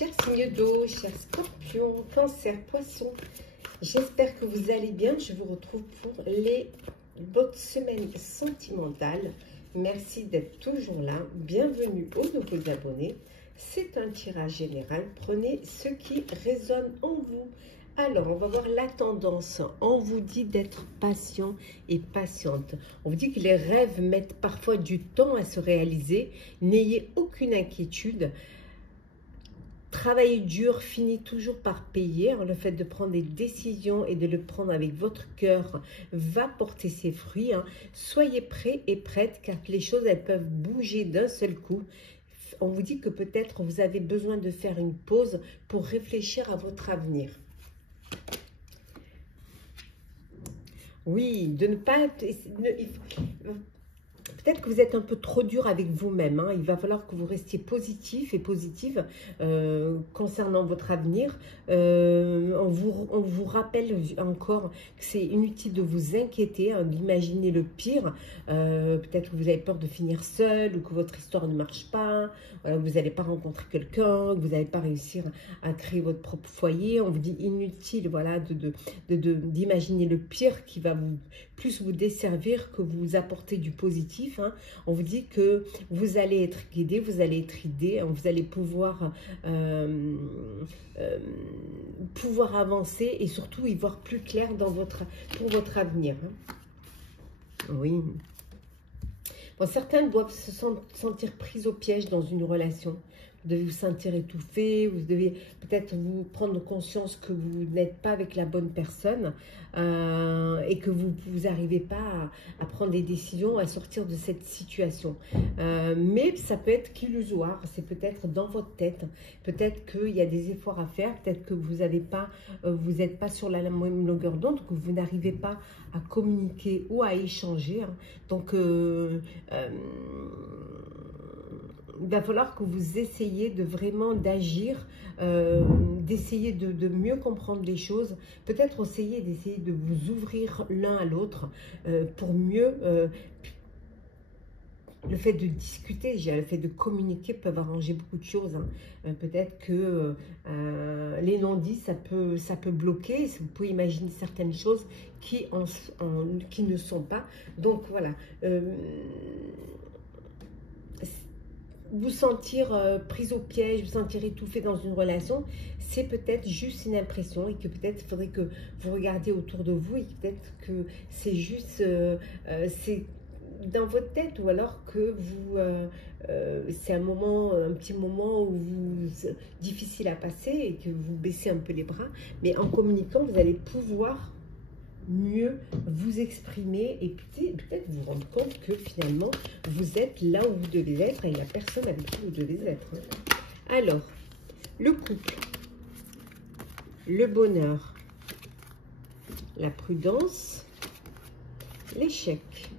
Chers signes d'eau, chers scorpions, cancer, poisson, j'espère que vous allez bien. Je vous retrouve pour votre semaine sentimentale. Merci d'être toujours là. Bienvenue aux nouveaux abonnés. C'est un tirage général. Prenez ce qui résonne en vous. Alors, on va voir la tendance. On vous dit d'être patient et patiente. On vous dit que les rêves mettent parfois du temps à se réaliser. N'ayez aucune inquiétude. Travailler dur finit toujours par payer. Le fait de prendre des décisions et de le prendre avec votre cœur va porter ses fruits. Soyez prêts et prêtes car les choses elles peuvent bouger d'un seul coup. On vous dit que peut-être vous avez besoin de faire une pause pour réfléchir à votre avenir. Oui, de ne pas... Peut-être que vous êtes un peu trop dur avec vous-même. Il va falloir que vous restiez positif et positive concernant votre avenir. On vous rappelle encore que c'est inutile de vous inquiéter, d'imaginer le pire. Peut-être que vous avez peur de finir seul ou que votre histoire ne marche pas, que vous n'allez pas rencontrer quelqu'un, que vous n'allez pas réussir à créer votre propre foyer. On vous dit inutile voilà, d'imaginer le pire qui va plus vous desservir que vous apporter du positif. On vous dit que vous allez être guidé, vous allez être aidé, vous allez pouvoir avancer et surtout y voir plus clair pour votre avenir. Oui. Bon, certains doivent se sentir pris au piège dans une relation. Vous devez vous sentir étouffé, vous devez peut-être vous prendre conscience que vous n'êtes pas avec la bonne personne et que vous n'arrivez pas à prendre des décisions, à sortir de cette situation. Mais ça peut être qu'illusoire, c'est peut-être dans votre tête, peut-être qu'il y a des efforts à faire, peut-être que vous n'êtes pas sur la même longueur d'onde, que vous n'arrivez pas à communiquer ou à échanger. Donc, il va falloir que vous essayiez de vraiment d'agir, d'essayer de mieux comprendre les choses, peut-être d'essayer de vous ouvrir l'un à l'autre pour mieux... le fait de discuter, le fait de communiquer peuvent arranger beaucoup de choses. Peut-être que les non-dits, ça peut bloquer. Vous pouvez imaginer certaines choses qui ne sont pas. Donc voilà. Vous sentir prise au piège, vous sentir étouffé dans une relation, c'est peut-être juste une impression et que peut-être il faudrait que vous regardiez autour de vous et peut-être que c'est juste, c'est dans votre tête ou alors que vous, c'est un petit moment où difficile à passer et que vous baissez un peu les bras, mais en communiquant, vous allez pouvoir mieux vous exprimer et peut-être vous rendre compte que finalement vous êtes là où vous devez être et la personne avec qui vous devez être. Alors, le couple, le bonheur, la prudence, l'échec,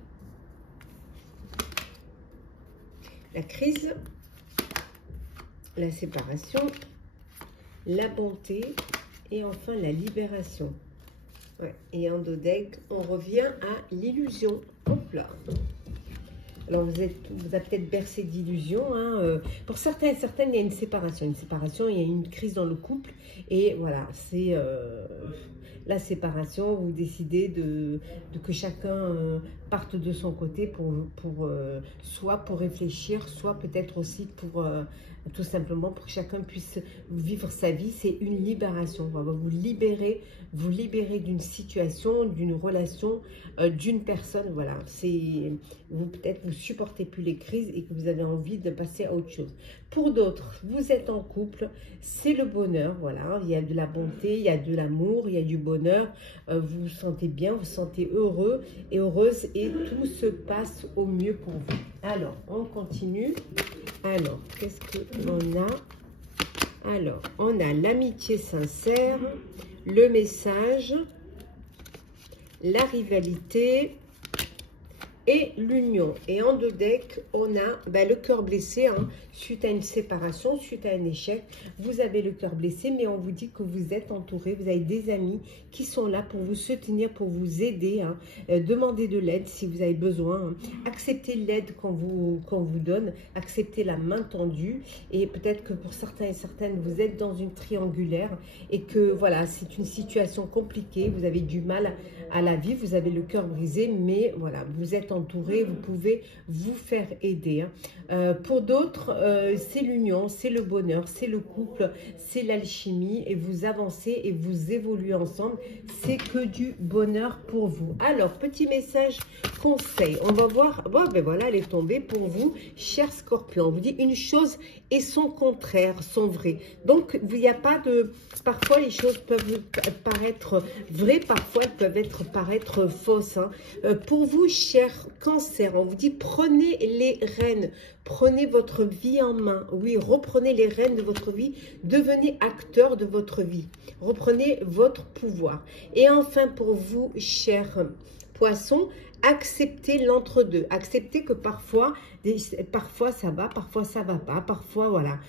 la crise, la séparation, la bonté et enfin la libération. Ouais. Et en dos deck, on revient à l'illusion. Hop là. Alors, vous avez peut-être bercé d'illusions. Pour certains et certaines, il y a une séparation. Il y a une crise dans le couple. Et voilà, c'est la séparation. Vous décidez que chacun parte de son côté soit pour réfléchir, soit peut-être aussi pour... tout simplement pour que chacun puisse vivre sa vie. C'est une libération. On va vous libérer d'une situation, d'une relation, d'une personne. Voilà, peut-être vous supportez plus les crises et que vous avez envie de passer à autre chose. Pour d'autres, vous êtes en couple, c'est le bonheur. Voilà, il y a de la bonté, il y a de l'amour, il y a du bonheur. Vous vous sentez bien, vous vous sentez heureux et heureuse et tout se passe au mieux pour vous. Alors, on continue. Alors, qu'est-ce qu'on a? Alors, on a l'amitié sincère, le message, la rivalité, et l'union. Et en dos deck, on a le cœur blessé, hein, suite à une séparation, suite à un échec. Vous avez le cœur blessé, mais on vous dit que vous êtes entouré, vous avez des amis qui sont là pour vous soutenir, pour vous aider. Hein. Demandez de l'aide si vous avez besoin. Hein. Acceptez l'aide qu'on vous donne, acceptez la main tendue. Et peut-être que pour certains et certaines, vous êtes dans une triangulaire et que voilà, c'est une situation compliquée, vous avez du mal à la vie, vous avez le cœur brisé, mais voilà, vous êtes entouré, vous pouvez vous faire aider. Hein. Pour d'autres, c'est l'union, c'est le bonheur, c'est le couple, c'est l'alchimie, et vous avancez et vous évoluez ensemble, c'est que du bonheur pour vous. Alors, petit message conseil, on va voir, bon, ben voilà, elle est tombée pour vous, cher Scorpion. On vous dit une chose et son contraire sont vraies. Donc, il n'y a pas de... Parfois, les choses peuvent paraître vraies, parfois, elles peuvent paraître fausses. Hein. Pour vous, cher Cancer, on vous dit prenez les rênes, prenez votre vie en main. Oui, reprenez les rênes de votre vie, devenez acteur de votre vie. Reprenez votre pouvoir. Et enfin, pour vous, cher Poisson, acceptez l'entre-deux. Acceptez que parfois ça va, parfois ça va pas, parfois voilà,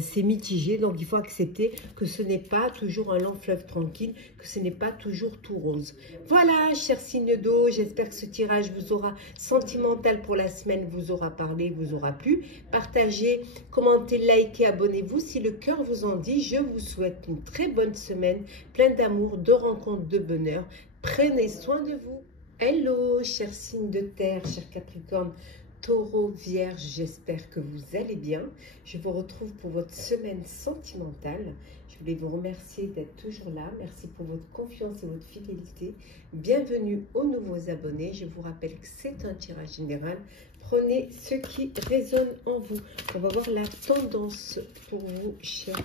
c'est mitigé. Donc il faut accepter que ce n'est pas toujours un long fleuve tranquille, que ce n'est pas toujours tout rose. Voilà, chers signes d'eau, j'espère que ce tirage vous aura sentimental pour la semaine, vous aura parlé, vous aura plu. Partagez, commentez, likez, abonnez-vous si le cœur vous en dit. Je vous souhaite une très bonne semaine, pleine d'amour, de rencontres, de bonheur. Prenez soin de vous. Hello, chers signes de terre, chers Capricorne, Taureau, Vierge, j'espère que vous allez bien. Je vous retrouve pour votre semaine sentimentale. Je voulais vous remercier d'être toujours là. Merci pour votre confiance et votre fidélité. Bienvenue aux nouveaux abonnés. Je vous rappelle que c'est un tirage général. Prenez ce qui résonne en vous. On va voir la tendance pour vous, chers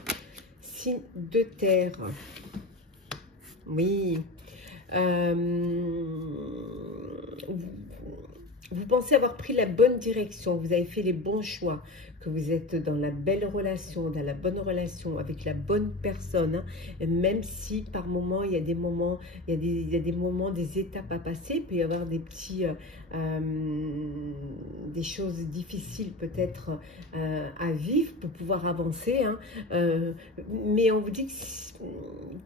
signes de terre. Oui. Vous pensez avoir pris la bonne direction, vous avez fait les bons choix, que vous êtes dans la belle relation, dans la bonne relation, avec la bonne personne, hein, même si par moments, il y a des moments, des étapes à passer, il peut y avoir des petits, des choses difficiles peut-être à vivre pour pouvoir avancer, hein, mais on vous dit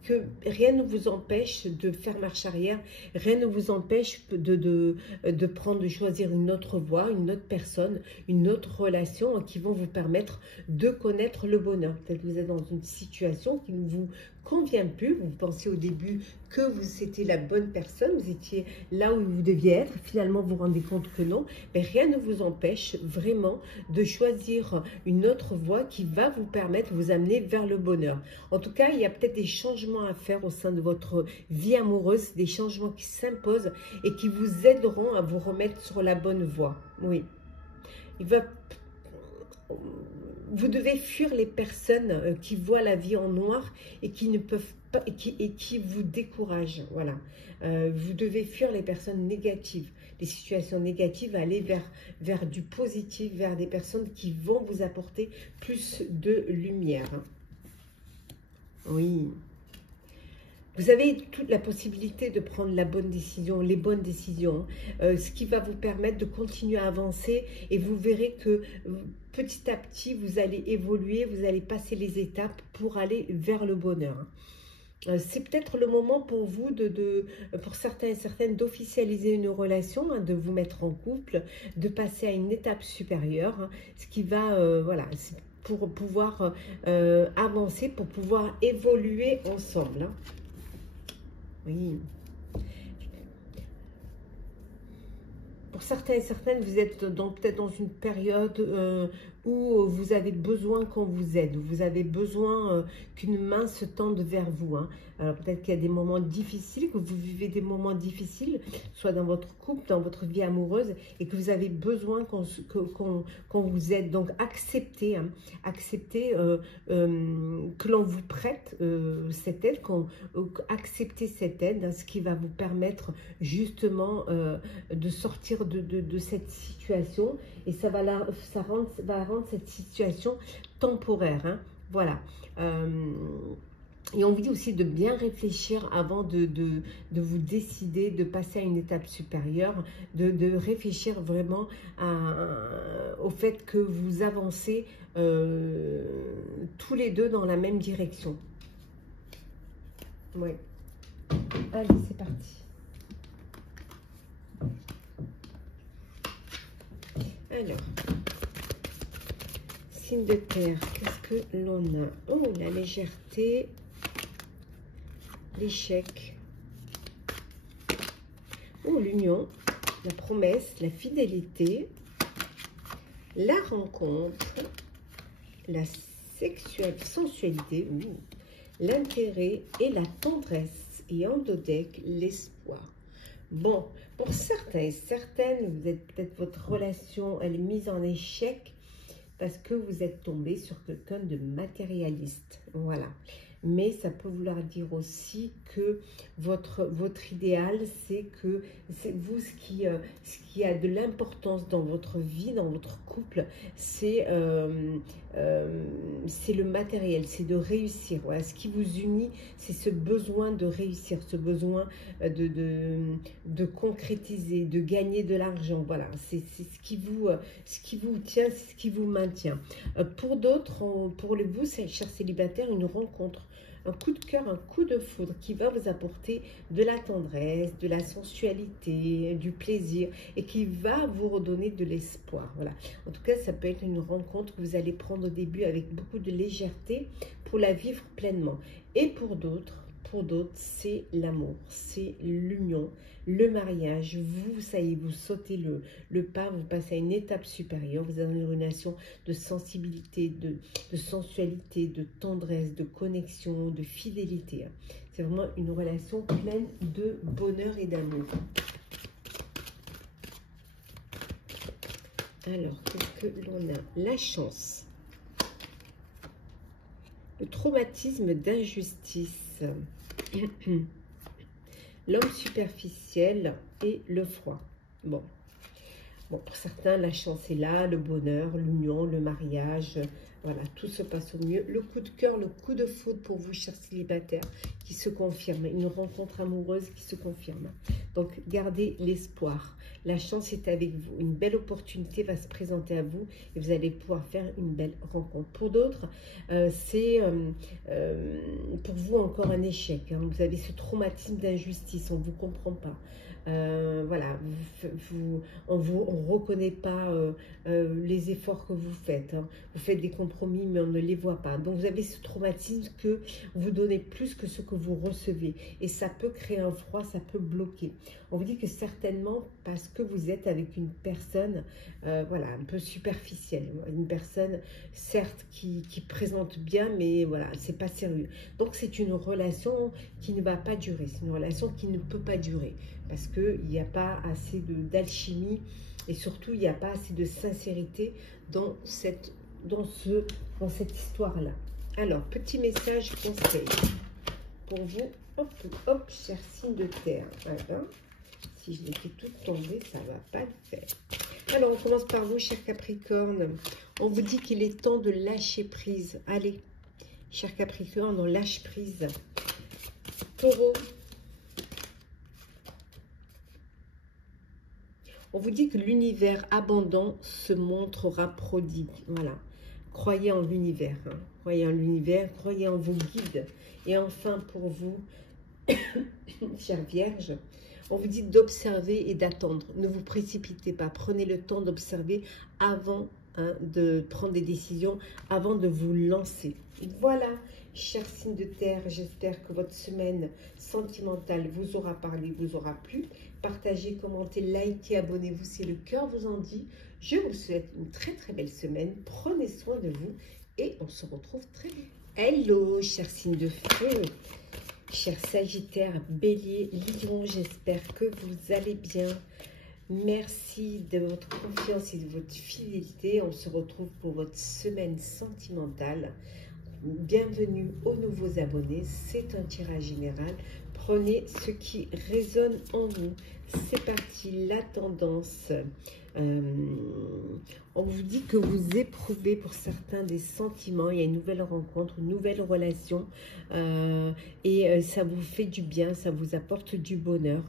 que rien ne vous empêche de faire marche arrière, rien ne vous empêche de choisir une autre voie, une autre personne, une autre relation qui vont vous permettre de connaître le bonheur. Peut-être que vous êtes dans une situation qui ne vous convient plus, vous pensiez au début que vous étiez la bonne personne, vous étiez là où vous deviez être, finalement vous vous rendez compte que non, mais rien ne vous empêche vraiment de choisir une autre voie qui va vous permettre de vous amener vers le bonheur. En tout cas, il y a peut-être des changements à faire au sein de votre vie amoureuse, des changements qui s'imposent et qui vous aideront à vous remettre sur la bonne voie. Oui, vous devez fuir les personnes qui voient la vie en noir et qui ne peuvent pas, et qui vous découragent. Voilà. Vous devez fuir les personnes négatives, les situations négatives, aller vers du positif, vers des personnes qui vont vous apporter plus de lumière. Oui. Vous avez toute la possibilité de prendre la bonne décision, les bonnes décisions, ce qui va vous permettre de continuer à avancer et vous verrez que petit à petit, vous allez évoluer, vous allez passer les étapes pour aller vers le bonheur. C'est peut-être le moment pour vous, pour certains et certaines, d'officialiser une relation, hein, de vous mettre en couple, de passer à une étape supérieure, hein, ce qui va, voilà, pour pouvoir avancer, pour pouvoir évoluer ensemble. Hein. Oui. Pour certains et certaines, vous êtes peut-être dans une période où vous avez besoin qu'on vous aide, vous avez besoin qu'une main se tende vers vous. Hein. Alors peut-être qu'il y a des moments difficiles, que vous vivez des moments difficiles, soit dans votre couple, dans votre vie amoureuse, et que vous avez besoin qu'on vous aide. Donc acceptez, hein, acceptez que l'on vous prête cette aide, acceptez cette aide, hein, ce qui va vous permettre justement de sortir de cette situation, et ça va rendre cette situation temporaire. Hein. Voilà. Et on vous dit aussi de bien réfléchir avant de vous décider de passer à une étape supérieure, de réfléchir vraiment au fait que vous avancez tous les deux dans la même direction. Oui. Allez, c'est parti. Alors, signe de terre, qu'est-ce que l'on a? Oh, la légèreté, l'échec, oh, l'union, la promesse, la fidélité, la rencontre, la sensualité, l'intérêt et la tendresse. Et en dos deck, l'espoir. Bon, pour certains et certaines, vous êtes peut-être votre relation, elle est mise en échec parce que vous êtes tombé sur quelqu'un de matérialiste. Voilà. Mais ça peut vouloir dire aussi que votre idéal, c'est que c'est vous, ce qui a de l'importance dans votre vie, dans votre couple, c'est le matériel, c'est de réussir. Voilà, ce qui vous unit, c'est ce besoin de réussir, ce besoin de concrétiser, de gagner de l'argent. Voilà, c'est ce qui vous tient, c'est ce qui vous maintient. Pour d'autres, pour vous, chers célibataires, une rencontre, un coup de cœur, un coup de foudre qui va vous apporter de la tendresse, de la sensualité, du plaisir et qui va vous redonner de l'espoir. Voilà. En tout cas, ça peut être une rencontre que vous allez prendre au début avec beaucoup de légèreté pour la vivre pleinement. Et pour d'autres, c'est l'amour, c'est l'union, le mariage. Vous, ça y est, vous sautez le pas, vous passez à une étape supérieure. Vous avez une relation de sensibilité, de sensualité, de tendresse, de connexion, de fidélité. C'est vraiment une relation pleine de bonheur et d'amour. Alors, qu'est-ce que l'on a? La chance. Le traumatisme d'injustice. L'homme superficiel et le froid. Bon, pour certains, la chance est là, le bonheur, l'union, le mariage. Voilà, tout se passe au mieux. Le coup de cœur, le coup de foudre pour vous, chers célibataires, qui se confirme. Une rencontre amoureuse qui se confirme. Donc, gardez l'espoir. La chance est avec vous. Une belle opportunité va se présenter à vous et vous allez pouvoir faire une belle rencontre. Pour d'autres, c'est pour vous encore un échec. Hein. Vous avez ce traumatisme d'injustice. On ne vous comprend pas. Voilà, on ne reconnaît pas les efforts que vous faites. Hein. Vous faites des compromis, mais on ne les voit pas. Donc, vous avez ce traumatisme que vous donnez plus que ce que vous recevez. Et ça peut créer un froid, ça peut bloquer. On vous dit que certainement, parce que vous êtes avec une personne, voilà, un peu superficielle. Une personne, certes, qui présente bien, mais voilà, c'est pas sérieux. Donc, c'est une relation qui ne va pas durer. C'est une relation qui ne peut pas durer. Parce qu'il n'y a pas assez d'alchimie et surtout, il n'y a pas assez de sincérité dans cette histoire-là. Alors, petit message conseil pour vous. Hop, hop, cher signe de terre. Voilà. Si je l'ai fait tout tomber, ça ne va pas le faire. Alors, on commence par vous, cher Capricorne. On vous dit qu'il est temps de lâcher prise. Allez, cher Capricorne, on lâche prise. Taureau. On vous dit que l'univers abondant se montrera prodigue. Voilà. Croyez en l'univers. Hein. Croyez en l'univers, croyez en vos guides. Et enfin, pour vous, chère Vierge, on vous dit d'observer et d'attendre. Ne vous précipitez pas. Prenez le temps d'observer avant de prendre des décisions, avant de vous lancer. Voilà, chers signes de terre, j'espère que votre semaine sentimentale vous aura parlé, vous aura plu. Partagez, commentez, likez, abonnez-vous si le cœur vous en dit. Je vous souhaite une très très belle semaine. Prenez soin de vous et on se retrouve très vite. Hello, chers signes de feu, chers Sagittaires, Bélier, Lion, j'espère que vous allez bien. Merci de votre confiance et de votre fidélité. On se retrouve pour votre semaine sentimentale. Bienvenue aux nouveaux abonnés. C'est un tirage général. Prenez ce qui résonne en vous. C'est parti, la tendance. On vous dit que vous éprouvez pour certains des sentiments. Il y a une nouvelle rencontre, une nouvelle relation. Et ça vous fait du bien, ça vous apporte du bonheur.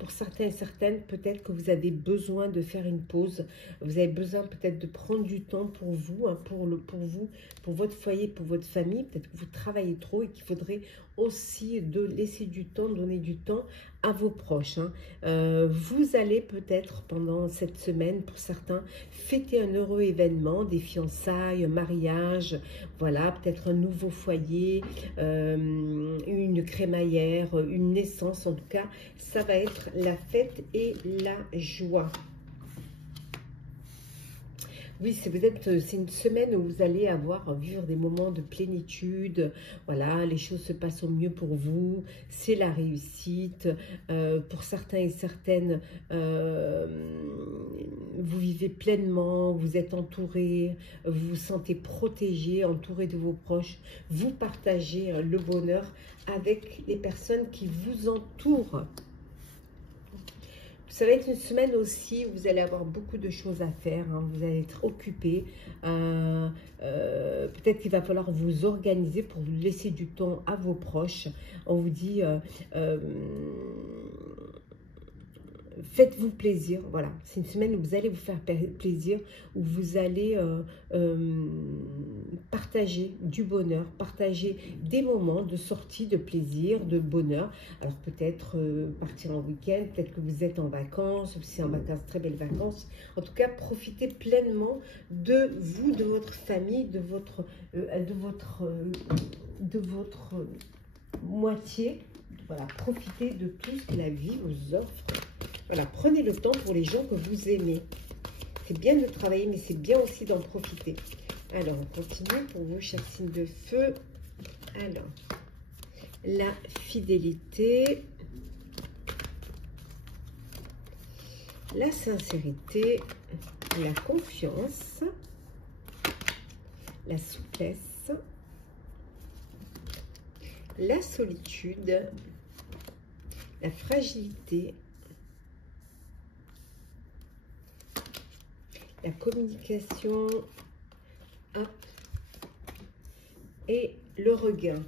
Pour certains et certaines, peut-être que vous avez besoin de faire une pause. Vous avez besoin peut-être de prendre du temps pour vous, hein, pour vous, pour votre foyer, pour votre famille. Peut-être que vous travaillez trop et qu'il faudrait aussi laisser du temps, donner du temps à vos proches. Hein. Vous allez peut-être pendant cette semaine, pour certains, fêter un heureux événement, des fiançailles, un mariage, voilà, peut-être un nouveau foyer, une crémaillère, une naissance. En tout cas, ça va être la fête et la joie. Oui, c'est une semaine où vous allez vivre des moments de plénitude. Voilà, les choses se passent au mieux pour vous. C'est la réussite. Pour certains et certaines, vous vivez pleinement, vous êtes entouré, vous vous sentez protégé, entouré de vos proches. Vous partagez le bonheur avec les personnes qui vous entourent. Ça va être une semaine aussi où vous allez avoir beaucoup de choses à faire, hein. Vous allez être occupé. Peut-être qu'il va falloir vous organiser pour vous laisser du temps à vos proches. On vous dit, faites-vous plaisir. Voilà, c'est une semaine où vous allez vous faire plaisir, où vous allez partager du bonheur, partager des moments de sortie, de plaisir, de bonheur. Alors peut-être partir en week-end, peut-être que vous êtes en vacances, ou si c'est en vacances, très belles vacances. En tout cas, profitez pleinement de vous, de votre famille, de votre moitié. Voilà, profitez de tout ce que la vie vous offre. Voilà, prenez le temps pour les gens que vous aimez. C'est bien de travailler, mais c'est bien aussi d'en profiter. Alors, on continue pour vous, chers signes de feu. Alors, la fidélité, la sincérité, la confiance, la souplesse, la solitude, la fragilité, la communication, hop, et le regain.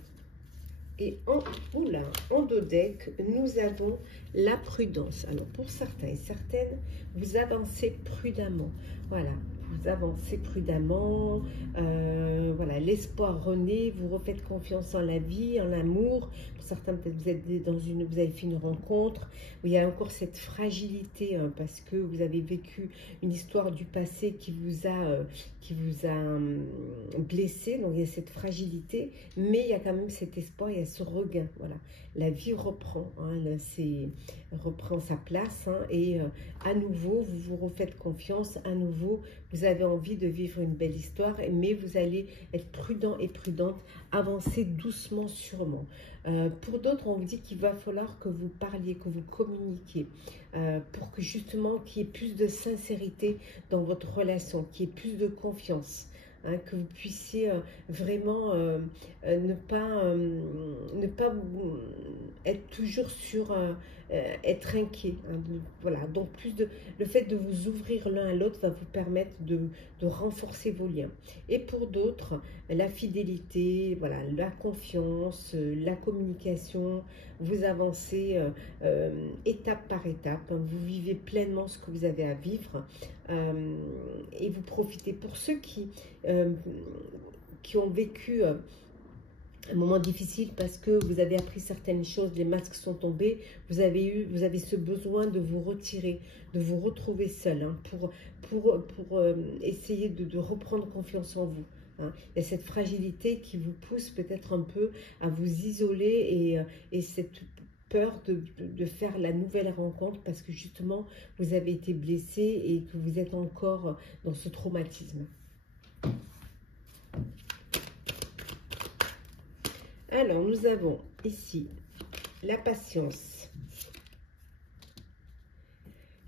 Et en dos deck, nous avons la prudence. Alors, pour certains et certaines, vous avancez prudemment. Voilà, vous avancez prudemment. Voilà, l'espoir renaît. Vous refaites confiance en la vie, en l'amour. Pour certains, peut-être vous êtes vous avez fait une rencontre où il y a encore cette fragilité, hein, parce que vous avez vécu une histoire du passé qui vous a blessé. Donc, il y a cette fragilité, mais il y a quand même cet espoir, il y a ce regain. Voilà, la vie reprend, hein, reprend sa place, hein, et à nouveau, vous vous refaites confiance. À nouveau, vous avez envie de vivre une belle histoire, mais vous allez être prudent et prudente, avancer doucement, sûrement. Pour d'autres, on vous dit qu'il va falloir que vous parliez, que vous communiquiez, pour que justement, qu'il y ait plus de sincérité dans votre relation, qu'il y ait plus de confiance. Hein, que vous puissiez vraiment ne pas être toujours être inquiet. Hein, voilà, donc le fait de vous ouvrir l'un à l'autre va vous permettre de renforcer vos liens. Et pour d'autres, la fidélité, voilà, la confiance, la communication, vous avancez étape par étape, hein, vous vivez pleinement ce que vous avez à vivre, et vous profitez. Pour ceux qui ont vécu un moment difficile parce que vous avez appris certaines choses, les masques sont tombés, vous avez ce besoin de vous retirer, de vous retrouver seul, hein, pour essayer de reprendre confiance en vous. Hein. Il y a cette fragilité qui vous pousse peut-être un peu à vous isoler, et cette peur de faire la nouvelle rencontre parce que justement vous avez été blessé et que vous êtes encore dans ce traumatisme. Alors, nous avons ici la patience,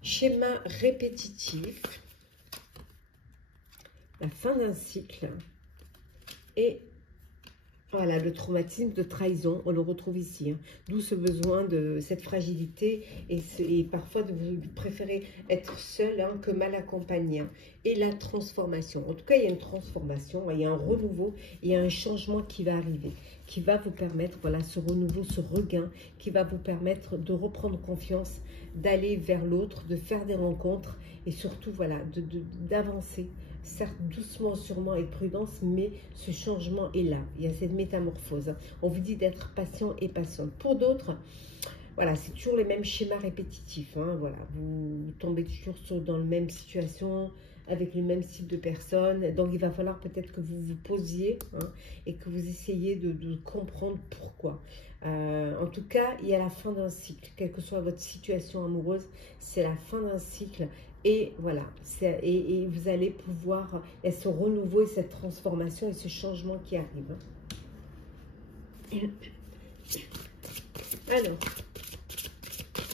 schéma répétitif, la fin d'un cycle et Voilà, le traumatisme de trahison, on le retrouve ici. Hein. D'où ce besoin de cette fragilité et parfois de vous préférez être seul hein, que mal accompagné. Hein. Et la transformation. En tout cas, il y a une transformation, il y a un renouveau, il y a un changement qui va arriver, qui va vous permettre, voilà, ce renouveau, ce regain, qui va vous permettre de reprendre confiance, d'aller vers l'autre, de faire des rencontres et surtout, voilà, d'avancer. Certes, doucement, sûrement, avec prudence, mais ce changement est là. Il y a cette métamorphose. On vous dit d'être patient et patiente. Pour d'autres, voilà, c'est toujours les mêmes schémas répétitifs. Hein, voilà, vous tombez toujours dans la même situation, avec le même type de personnes. Donc, il va falloir peut-être que vous vous posiez hein, et que vous essayiez de comprendre pourquoi. En tout cas, il y a la fin d'un cycle. Quelle que soit votre situation amoureuse, c'est la fin d'un cycle. Et voilà, et vous allez pouvoir, il y a ce renouveau et cette transformation et ce changement qui arrive. Alors,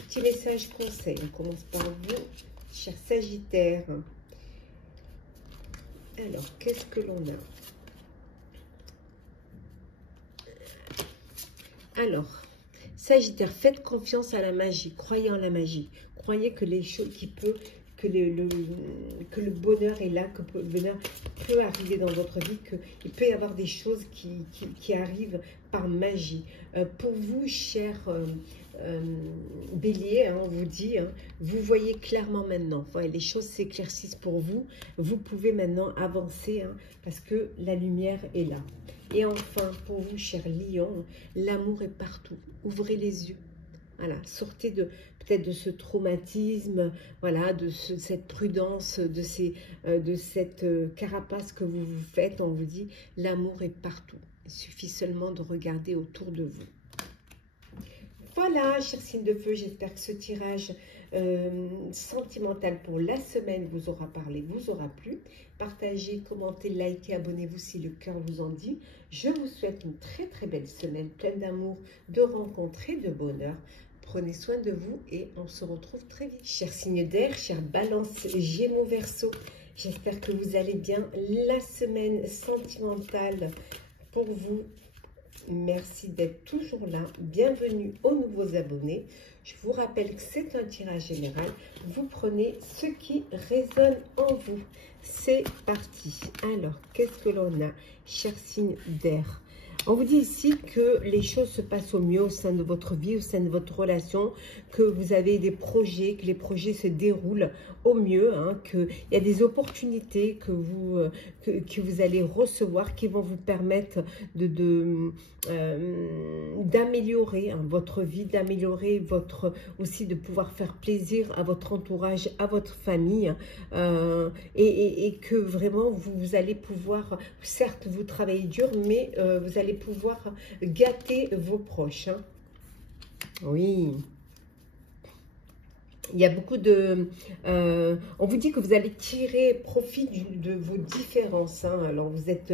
petit message conseil. On commence par vous, cher Sagittaire. Alors, qu'est-ce que l'on a? Alors, Sagittaire, faites confiance à la magie. Croyez en la magie. Croyez que les choses que le bonheur est là, que le bonheur peut arriver dans votre vie, qu'il peut y avoir des choses qui arrivent par magie. Pour vous, cher Bélier, hein, on vous dit, hein, vous voyez clairement maintenant, voilà, les choses s'éclaircissent pour vous, vous pouvez maintenant avancer hein, parce que la lumière est là. Et enfin, pour vous, cher Lion, l'amour est partout, ouvrez les yeux. Voilà, sortez peut-être de ce traumatisme, voilà, cette prudence, de cette carapace que vous vous faites. On vous dit, l'amour est partout. Il suffit seulement de regarder autour de vous. Voilà, chers signes de feu, j'espère que ce tirage sentimental pour la semaine vous aura parlé, vous aura plu. Partagez, commentez, likez, abonnez-vous si le cœur vous en dit. Je vous souhaite une très très belle semaine, pleine d'amour, de rencontres et de bonheur. Prenez soin de vous et on se retrouve très vite. Chers signes d'air, chers Balance, Gémeaux, Verseau, j'espère que vous allez bien. La semaine sentimentale pour vous. Merci d'être toujours là. Bienvenue aux nouveaux abonnés. Je vous rappelle que c'est un tirage général. Vous prenez ce qui résonne en vous. C'est parti. Alors, qu'est-ce que l'on a, chers signes d'air? On vous dit ici que les choses se passent au mieux au sein de votre vie, au sein de votre relation, que vous avez des projets, que les projets se déroulent au mieux, hein, qu'il y a des opportunités que vous allez recevoir qui vont vous permettre d'améliorer hein, votre vie, d'améliorer aussi de pouvoir faire plaisir à votre entourage, à votre famille et que vraiment vous allez pouvoir, certes vous travaillez dur, mais vous allez pouvoir gâter vos proches. Hein. Oui. Il y a beaucoup de... on vous dit que vous allez tirer profit de vos différences. Hein. Alors, vous êtes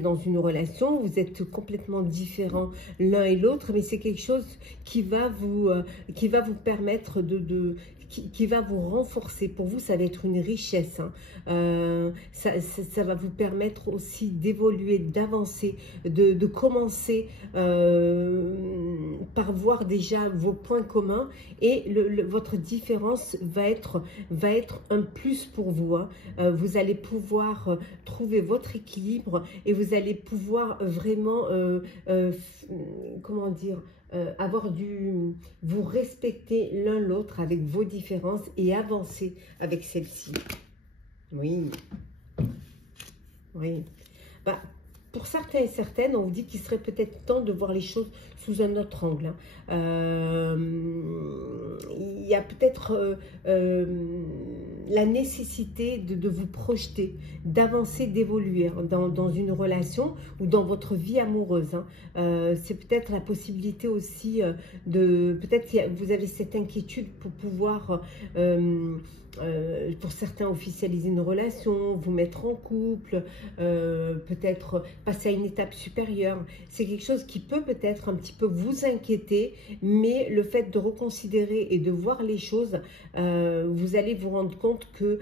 dans une relation, vous êtes complètement différents l'un et l'autre, mais c'est quelque chose qui va vous permettre qui va vous renforcer. Pour vous, ça va être une richesse. Hein. Ça va vous permettre aussi d'évoluer, d'avancer, de commencer par voir déjà vos points communs et votre différence va être un plus pour vous. Hein. Vous allez pouvoir trouver votre équilibre et vous allez pouvoir vraiment, comment dire, vous respecter l'un l'autre avec vos différences et avancer avec celle-ci. Oui. Oui. Bah, pour certains et certaines, on vous dit qu'il serait peut-être temps de voir les choses sous un autre angle. Hein. Il y a peut-être la nécessité de vous projeter, d'avancer, d'évoluer dans une relation ou dans votre vie amoureuse. Hein. C'est peut-être la possibilité aussi peut-être vous avez cette inquiétude pour pouvoir... pour certains officialiser une relation, vous mettre en couple, peut-être passer à une étape supérieure. C'est quelque chose qui peut peut-être un petit peu vous inquiéter, mais le fait de reconsidérer et de voir les choses, vous allez vous rendre compte compte que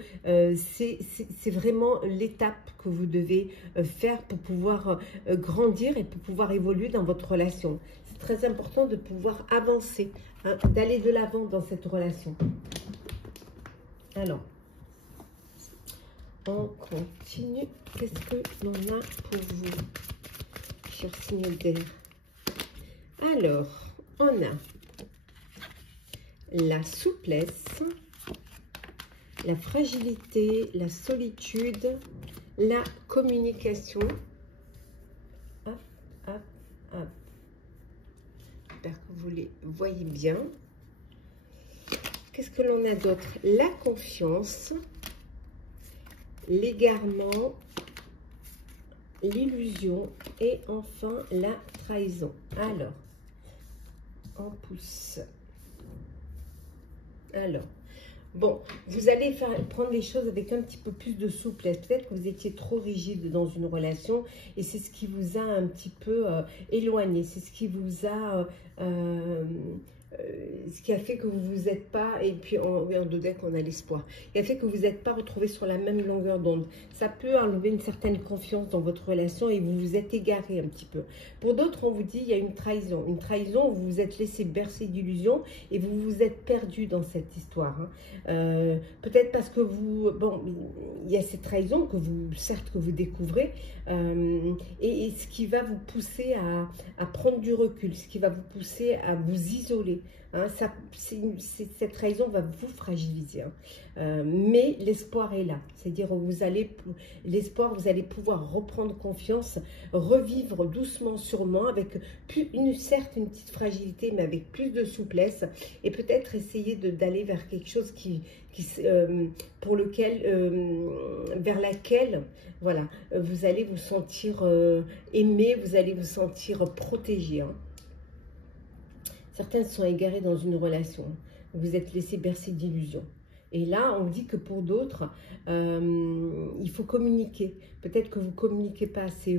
c'est vraiment l'étape que vous devez faire pour pouvoir grandir et pour pouvoir évoluer dans votre relation. C'est très important de pouvoir avancer, hein, d'aller de l'avant dans cette relation. Alors, on continue. Qu'est-ce que l'on a pour vous, chers signes d'air? Alors, on a la souplesse, la fragilité, la solitude, la communication. Hop, hop, hop. J'espère que vous les voyez bien. Qu'est-ce que l'on a d'autre? La confiance, l'égarement, l'illusion et enfin la trahison. Alors, on pousse. Alors, bon, vous allez prendre les choses avec un petit peu plus de souplesse. Peut-être que vous étiez trop rigide dans une relation et c'est ce qui vous a un petit peu éloigné. C'est ce qui vous a... ce qui a fait que vous ne vous êtes pas, et puis en dos deck on a l'espoir, qui a fait que vous n'êtes pas retrouvés sur la même longueur d'onde. Ça peut enlever une certaine confiance dans votre relation et vous vous êtes égaré un petit peu. Pour d'autres, on vous dit il y a une trahison où vous vous êtes laissé bercer d'illusions et vous vous êtes perdu dans cette histoire. Hein. Peut-être parce que vous, bon, il y a cette trahison que vous, certes que vous découvrez, et ce qui va vous pousser à prendre du recul, ce qui va vous pousser à vous isoler. Hein, cette trahison va vous fragiliser, hein. Mais l'espoir est là, c'est-à-dire l'espoir, vous allez pouvoir reprendre confiance, revivre doucement, sûrement, avec certes une petite fragilité, mais avec plus de souplesse, et peut-être essayer d'aller vers quelque chose vers laquelle, voilà, vous allez vous sentir aimé, vous allez vous sentir protégé. Hein. Certains se sont égarés dans une relation. Vous êtes laissé bercer d'illusions. Et là, on dit que pour d'autres, il faut communiquer. Peut-être que vous ne communiquez pas assez.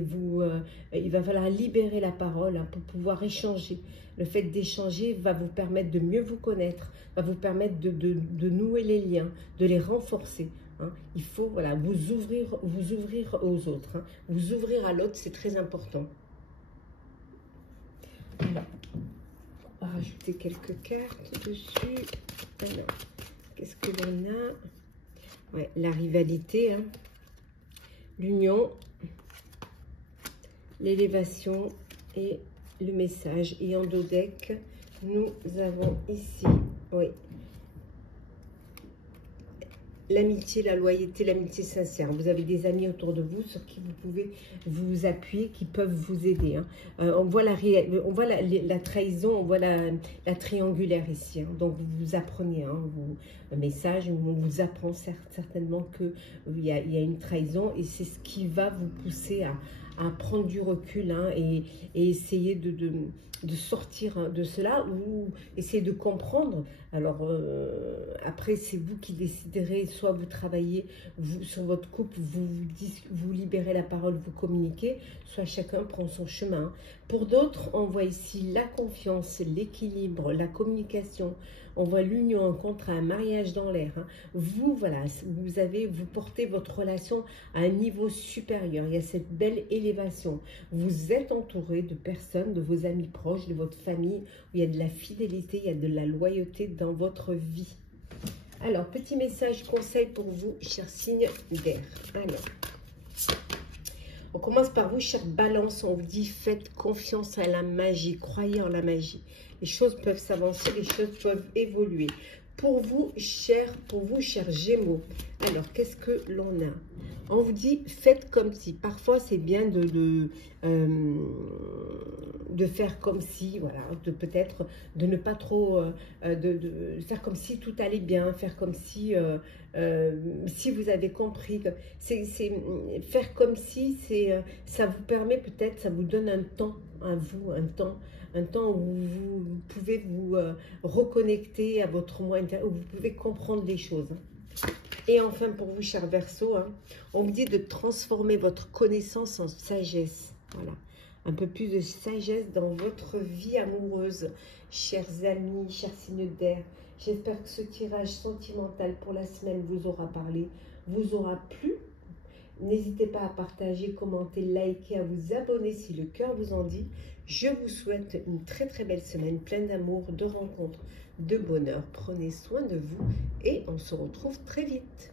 Il va falloir libérer la parole, hein, pour pouvoir échanger. Le fait d'échanger va vous permettre de mieux vous connaître, va vous permettre de nouer les liens, de les renforcer. Hein. Il faut, voilà, vous ouvrir aux autres. Hein. Vous ouvrir à l'autre, c'est très important. Voilà. On va rajouter quelques cartes dessus. Alors, qu'est-ce que l'on a? Ouais, la rivalité, hein. L'union, l'élévation et le message. Et en dos deck, nous avons ici, oui, l'amitié, la loyauté, l'amitié sincère. Vous avez des amis autour de vous sur qui vous pouvez vous appuyer, qui peuvent vous aider. Hein. On voit la trahison, on voit la triangulaire ici. Hein. Donc, vous apprenez, hein, un message, on vous apprend certainement qu'il y a une trahison et c'est ce qui va vous pousser à prendre du recul, hein, et essayer de sortir de cela ou essayer de comprendre. Alors après c'est vous qui déciderez, soit vous travaillez sur votre couple, vous libérez la parole, vous communiquez, soit chacun prend son chemin. Pour d'autres, on voit ici la confiance, l'équilibre, la communication, on voit l'union, un contrat, un mariage dans l'air. Hein. Vous, voilà, vous portez votre relation à un niveau supérieur. Il y a cette belle élévation. Vous êtes entouré de personnes, de vos amis proches, de votre famille, où il y a de la fidélité, il y a de la loyauté dans votre vie. Alors, petit message conseil pour vous, chers signes d'air. Alors, on commence par vous, chère Balance. On vous dit, faites confiance à la magie, croyez en la magie. Les choses peuvent s'avancer, les choses peuvent évoluer. Pour vous, chers Gémeaux, alors, qu'est-ce que l'on a? On vous dit, faites comme si. Parfois, c'est bien de faire comme si, voilà, peut-être de ne pas trop, de faire comme si tout allait bien, faire comme si, si vous avez compris. Faire comme si, ça vous permet peut-être, ça vous donne un temps à vous, un temps où vous pouvez vous reconnecter à votre moi intérieur, où vous pouvez comprendre les choses. Et enfin, pour vous, chers Verseaux, hein, on vous dit de transformer votre connaissance en sagesse. Voilà. un peu plus de sagesse dans votre vie amoureuse, chers amis, chers signes d'air. J'espère que ce tirage sentimental pour la semaine vous aura parlé, vous aura plu. N'hésitez pas à partager, commenter, liker, à vous abonner si le cœur vous en dit. Je vous souhaite une très très belle semaine, pleine d'amour, de rencontres, de bonheur. Prenez soin de vous et on se retrouve très vite.